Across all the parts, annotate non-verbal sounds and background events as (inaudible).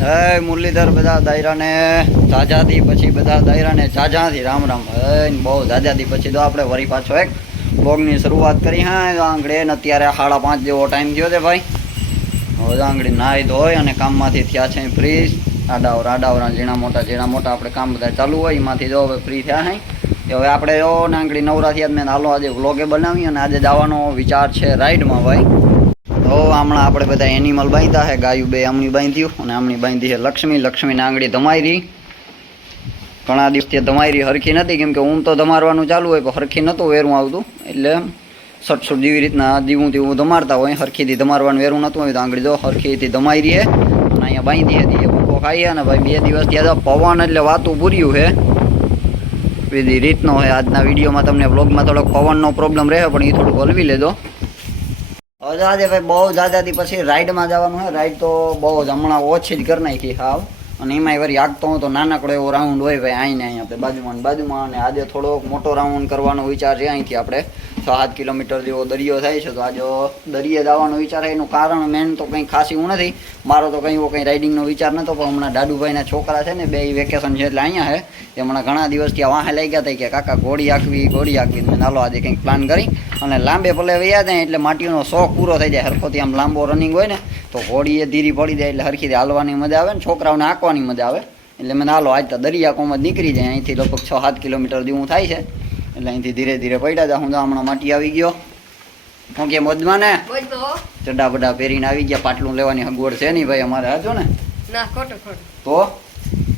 હે મુરલીધર, બધા દાયરાને ઝાઝાથી પછી બધા દાયરાને ઝાઝાથી રામ રામ. હે બહુ ઝાઝાથી પછી તો આપણે વરી પાછો એક બ્લોગની શરૂઆત કરી, હા આંગળે ને અત્યારે સાડા પાંચ જેવો ટાઈમ થયો છે ભાઈ. હવે આંગળી નાહી ધોઈ અને કામમાંથી થયા છે ફ્રી આડાવર આડાવરા ઝીણા મોટા ઝીણા મોટા આપણે કામ બધા ચાલુ હોય, એમાંથી જો હવે ફ્રી થયા છે હવે આપણે જો ને આંગળી નવરા થયા મેં હાલો આજે વ્લોગે બનાવી અને આજે જવાનો વિચાર છે રાઈડમાં ભાઈ. તો હમણાં આપણે બધા એનિમલ બાંધ્યા છે. ગાયું બે આમણી બાંધ્યું અને આમણી બાંધી છે લક્ષ્મી. લક્ષ્મીની આંગળી ધમાઈ ઘણા દિવસથી ધમાઈ રહી હરખી નથી, કેમ કે ઊંઘ તો ધમારવાનું ચાલુ હોય, પણ હરખી નહોતું વેરું આવતું. એટલે સટસુટ જેવી રીતના દીવું તેવું ધમારતા હોય. હરખીથી ધમારવાનું વેરું નહોતું હોય તો આંગળી જો હરખીથી ધમાઈ રહી અને અહીંયા બાંધી હતી એ ખાઈએ અને ભાઈ બે દિવસથી આજે પવન એટલે વાતું પૂર્યું છે. બધી રીતનો હોય આજના વિડીયોમાં તમને બ્લોગમાં થોડોક પવનનો પ્રોબ્લેમ રહે, પણ એ થોડુંક હલવી લેજો. હવે ભાઈ બહુ દાદાથી પછી રાઈડમાં જવાનું હોય રાઈડ તો બહુ જ હમણાં ઓછી જ કરી નાખી હાવ. અને એમાંય વરી આગતો હું તો નાનકડો એવો રાઉન્ડ હોય ભાઈ અહીં અહીં આપણે બાજુમાં બાજુમાં, અને આજે થોડોક મોટો રાઉન્ડ કરવાનો વિચાર છે અહીંથી આપણે. સાત કિલોમીટર જેવો દરિયો થાય છે, તો આજે દરિયે જવાનો વિચાર છે. એનું કારણ મેન તો કંઈ ખાસ એવું નથી. મારો તો કંઈ એવો કંઈ રાઇડિંગનો વિચાર નહોતો પણ હમણાં દાદુભાઈના છોકરા છે ને, બે વેકેશન છે એટલે અહીંયા છે. એ હમણાં ઘણા દિવસ ત્યાં વાહે લઈ ગયા હતા કે કાકા ઘોડી આંકવી ઘોડી આંકવી મેં નાલો આજે કંઈક પ્લાન કરી. અને લાંબે ભલે વૈયા જાય, એટલે માટીનો શોખ પૂરો થઈ જાય. હરખોથી આમ લાંબો રનિંગ હોય ને તો ઘોડીએ ધીરી પડી જાય એટલે હરખી હાલવાની મજા આવે ને છોકરાઓને હાંકવાની મજા આવે. એટલે મને હાલો આજ તો દરિયાકોમાં જ નીકળી જાય. અહીંથી લગભગ છ સાત કિલોમીટર જેવું થાય છે. એટલે અહીંથી ધીરે ધીરે પડ્યા જા હું તો હમણાં માટી આવી ગયો. હું કે મોજમાં ને. ચડા બડા પહેરીને આવી ગયા. પાટલું લેવાની અગવડ છે નહીં ભાઈ અમારે હાચો ને? ના ખોટું ખોટું. તો?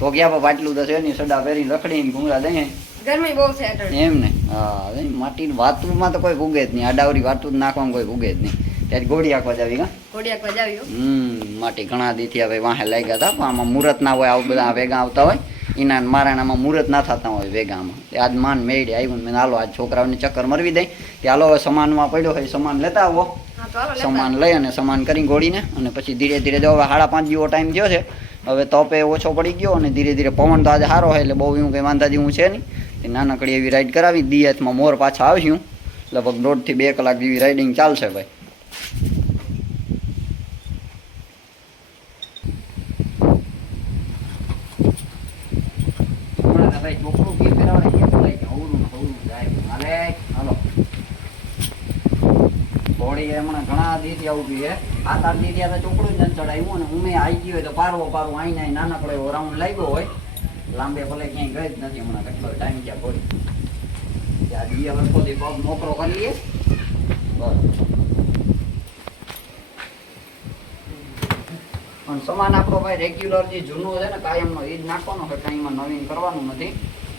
તો ક્યાં પાટલું તો છે નહીં. સડા પહેરીને રખડીને ઘૂમરા દઈએ. ગરમી બહુ છે એમ ને? હા માટી માટીની વાતુમાં તો કોઈ ભૂગે જ નહીં. આડાવરી વાતું જ નાખવામાં કોઈ ભૂગે જ નહીં. ત્યારે ગોળી આખવા જાવી હા? ઘોડિયાક જાવી હમ માટી ઘણા દીથી હવે વાહે લાગ્યા હતા પણ આમાં મુહૂર્ત ના હોય આવું બધા ભેગા આવતા હોય. એના મારાણામાં મુહૂર્ત ના થતા હોય ભેગામાં એ આજ માન મેળે આવ્યું મેં હાલો આજ છોકરાઓને ચક્કર મરવી દઈ કે હાલો હવે સમાનમાં પડ્યો હોય સમાન લેતા આવો. સમાન લઈ અને સમાન કરી ગોળીને અને પછી ધીરે ધીરે જો હવે સાડા પાંચ જેવો ટાઈમ થયો છે હવે તપે ઓછો પડી ગયો અને ધીરે ધીરે પવન તો આજે સારો હોય એટલે બહુ એવું કંઈ વાંધા જેવું છે નહીં. નાનકડી એવી રાઈડ કરાવી દિયતમાં મોર પાછા આવશું. લગભગ દોઢથી બે કલાક જેવી રાઇડિંગ ચાલશે ભાઈ હમણાં તો ભાઈ છોકરું ઘી પહેરાવડે કે બોલાય કે હવરું ને હવરું જાય. હાલે, હાલો. ઘોડી હમણાં ઘણા દીધી આવું છે આ તાર દીધી આ ચોકડું જ ચડાવ્યું અને ઉમે આવી ગયો હોય તો પારવો પારવો આઈને આઈને નાનકડો એવો રાઉન્ડ લાગ્યો હોય. લાંબે ભલે ક્યાંય ગઈ જ નથી, હમણાં કેટલો ટાઈમ ત્યાં ઘોડી ત્યાં બીજા વર્ષોથી પગ મોકરો કરી લઈએ. બસ. પણ સમાન આપણો ભાઈ રેગ્યુલર જે જૂનો છે ને કાયમનો એ જ નાખવાનો હોય કાંઈમાં નવીન કરવાનું નથી.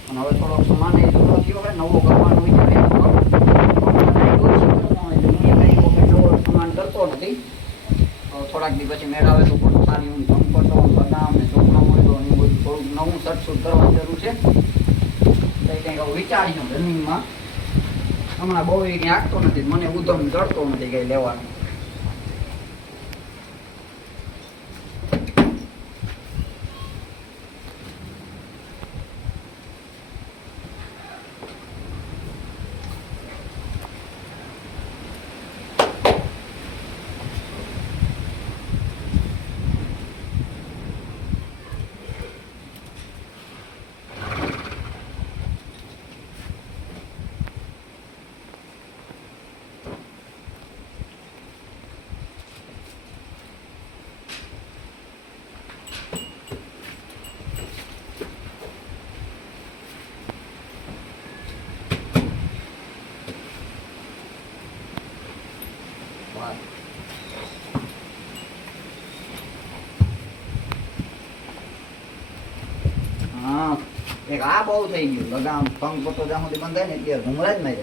અને હવે થોડોક સમાન એ જૂનો થયો હોય, નવો કરવાનો વિચાર એમ કરો. પણ કાંઈ ઓછી કરવાનો એટલે હું એ કાંઈ વખત નવો સમાન તો થોડાક દિવસ પછી મેળાવે તો પણ સારી હું જમ્પ કરતો બદામ ને ચોપડા મળ્યો ને એવું બધું થોડુંક નવું સટસુટ કરવાની જરૂર છે. તો એ કંઈક હવે વિચારીશું રનિંગમાં. હમણાં બહુ એ આગતો નથી, મને ઉધમ ચડતો નથી કંઈ લેવાનું વાહ. હા એક આ બહુ થઈ ગયું. લગામ પંખ પતો જ્યાં સુધી બંધ થાય ને એટલે ઘુમરા જ નહીં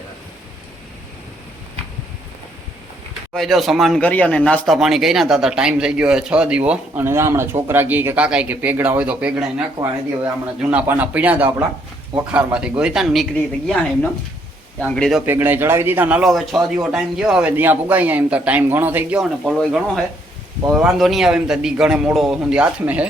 જરા જો સમાન કરી અને નાસ્તા પાણી કર્યા હતા ટાઈમ થઈ ગયો છ દીવો. અને હમણાં છોકરા કહે કે કાકા કે પેગડા હોય તો પેગડા નાખવા. એ દીવો હમણાં જૂના પાના પીડ્યા હતા આપણા, વખારમાંથી ગોઈતા ને નીકળી ગયા એમનો. આગળ તો પેગડા ચડાવી દીધા. નાલો હવે છ દીવો ટાઈમ ગયો હવે ત્યાં પુગાઈ એમ તો ટાઈમ ઘણો થઈ ગયો અને પલોય ઘણો હે. હવે વાંધો નહીં આવે એમ તો દી ઘણે મોડો સુધી હાથમાં હે.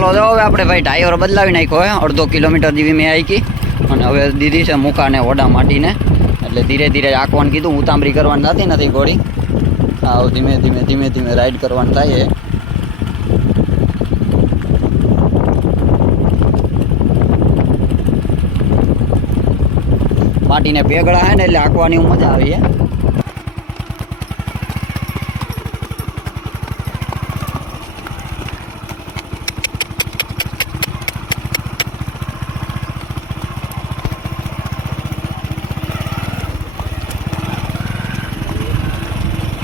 હાલો જો હવે આપણે ભાઈ ટાયર બદલાવી નાખ્યો હે. અડધો કિલોમીટર જેવી મેં આવી અને હવે દીધી છે મૂકાને ઓડા માટીને. એટલે ધીરે ધીરે આંકવાનું કીધું ઉતામરી કરવાની થતી નથી ઘોડી. હા ધીમે ધીમે ધીમે ધીમે રાઈડ કરવાનું થાય માટીને પેગડા હે ને એટલે આંકવાની મજા આવી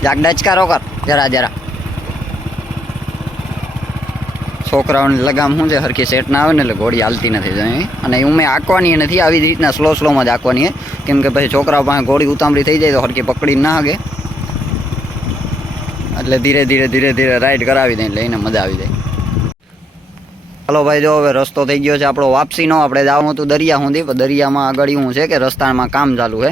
જાગ ડચકારો કર જરા જરા. છોકરાઓને લગામ શું છે? હરખી સેટ ના આવે ને એટલે ઘોડી હાલતી નથી. અને હું મેં આંકવાની નથી, આવી રીતના સ્લો સ્લોમાં જ આંકવાની કેમ કે પછી છોકરાઓ પાસે ઘોડી ઉતામળી થઈ જાય તો હરખી પકડી ના હગે. એટલે ધીરે ધીરે ધીરે ધીરે રાઈડ કરાવી દે એટલે એને મજા આવી જાય. હલો ભાઈ, જો હવે રસ્તો થઈ ગયો છે આપણો વાપસીનો આપણે જવાનું હતું દરિયા સુધી દરિયામાં આગળ એવું છે કે રસ્તામાં કામ ચાલુ છે.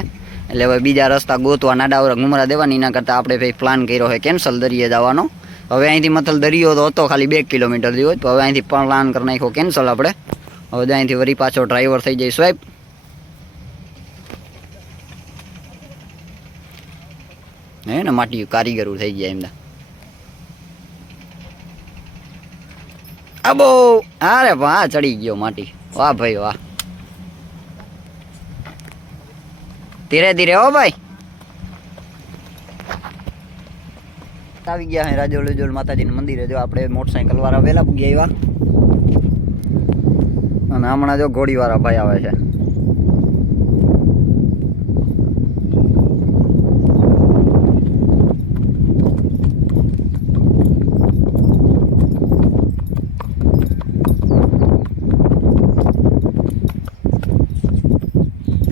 એટલે હવે બીજા રસ્તા ગોતવા નાડાવરા ગુમરા દેવાની, એના કરતાં આપણે ભાઈ પ્લાન કર્યો છે કેન્સલ દરિયે જવાનો. હવે અહીંથી મતલબ દરિયો તો હતો, ખાલી બે કિલોમીટર જેવો તો હવે અહીંથી પ્લાન કરી નાખ્યો કેન્સલ આપણે. હવે અહીંથી વળી પાછો ડ્રાઈવર થઈ જાય સ્વાઈપ હે ને, માટી કારીગરું થઈ ગયા એમના. અબો અરે વાહ, ચડી ગયો માટી. વાહ ભાઈ વાહ. ધીરે ધીરે, હો ભાઈ. આવી ગયા હે રાજોલ રાજોલ માતાજીનું મંદિરે. જો આપણે મોટરસાઇકલ વાળા વહેલા પૂગી આવ્યા અને હમણાં જો ઘોડી વાળા ભાઈ આવે છે.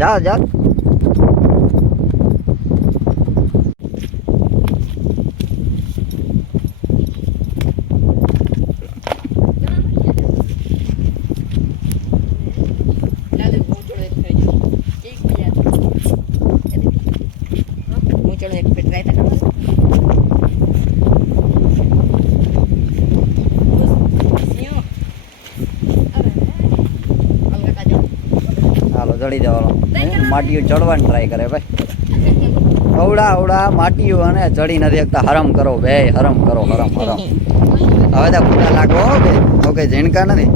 જા જા. ચડી જવાનો. માટીઓ ચડવાની ટ્રાય કરે ભાઈ. અવડા અવડા માટીઓ અને ચડી નથી શકતા હરમ કરો બે હરમ કરો હરમ હરમ. હવે તો પૂરા લાગો બે ઓકે ઝીણકા નથી.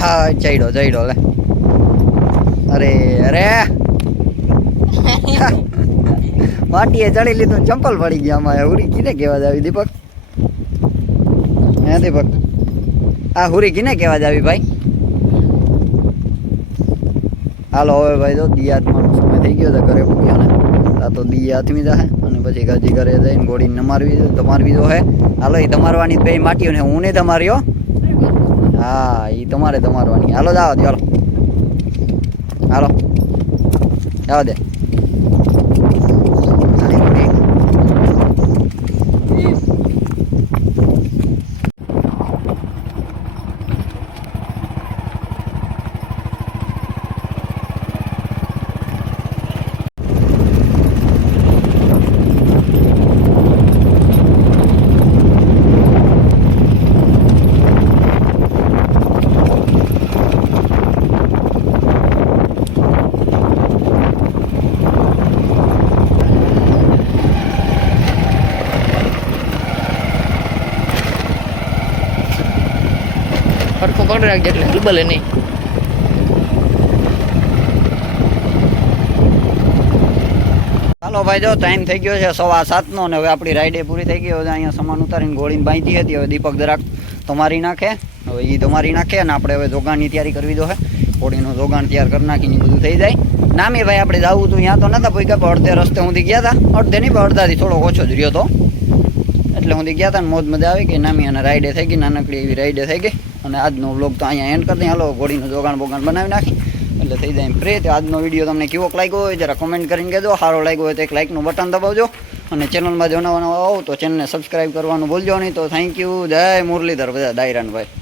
હા ચડ્યો ચડ્યો લે. અરે અરે. (laughs) માટીએ ચડી લીધું ચંપલ પડી ગયા આમાં ઉરી કીને કહેવા જાવી દીપક. હે ભક્ત. આ હુરી કીને કહેવા જાવી ભાઈ? હાલો, હવે ભાઈ તો દિયાતમાં સમય થઈ ગયો છે ઘરે પૂગ્યો ને આ તો દી હાથમી જાહે અને પછી ગાજી ઘરે જઈને ગોળી નમારવી તમારવી તો હે. હાલો એ તમારવાની બે માટીઓ ને હું ને તમાર્યો હા. એ તમારે તમારવાની. હાલો જાવ ચાલો હાલો. જાઓ દે. પકડી રાખજે એટલે ડબલ નહીં. ચાલો ભાઈ, જો ટાઈમ થઈ ગયો છે સવા સાતનો ને હવે આપણી રાઈડે પૂરી થઈ ગઈ. હવે અહીંયા સામાન ઉતારીને ગોળીને બાંધી હતી. હવે દીપક જરાક તમારી નાખે. હવે એ તમારી નાખે અને આપણે હવે જોગાણની તૈયારી કરવી દો હે. ઘોડીનું જોગાણ તૈયાર કરી નાખીને બધું થઈ જાય. નામી ભાઈ, આપણે જવું હતું ત્યાં તો નતા ભાઈ પણ અડધે રસ્તે સુધી ગયા હતા અડધે નહીં, પણ અડધાથી થોડો ઓછો જ રહ્યો હતો એટલે સુધી ગયા હતા ને મોજ મજા આવી ગઈ. નામી અને રાઈડે થઈ ગઈ, નાનકડી એવી રાઈડે થઈ ગઈ. અને આજનો વ્લોગ તો અહીંયા એન્ડ કરી દઈએ. હાલો, ઘોડીનું જોગાણ બોગાણ બનાવી નાખી. એટલે થઈ જાય ફ્રી તો આજનો વીડિયો તમને કેવો લાગ્યો હોય, જરા કોમેન્ટ કરીને કહેજો. સારો લાગ્યો હોય તો એક લાઇકનું બટન દબાવજો. અને ચેનલમાં જો નવા નવા આવો તો ચેનલને સબસ્ક્રાઈબ કરવાનું ભૂલજો નહીં. તો થેન્ક યુ જય મુરલીધર, બધા દાયરાન ભાઈ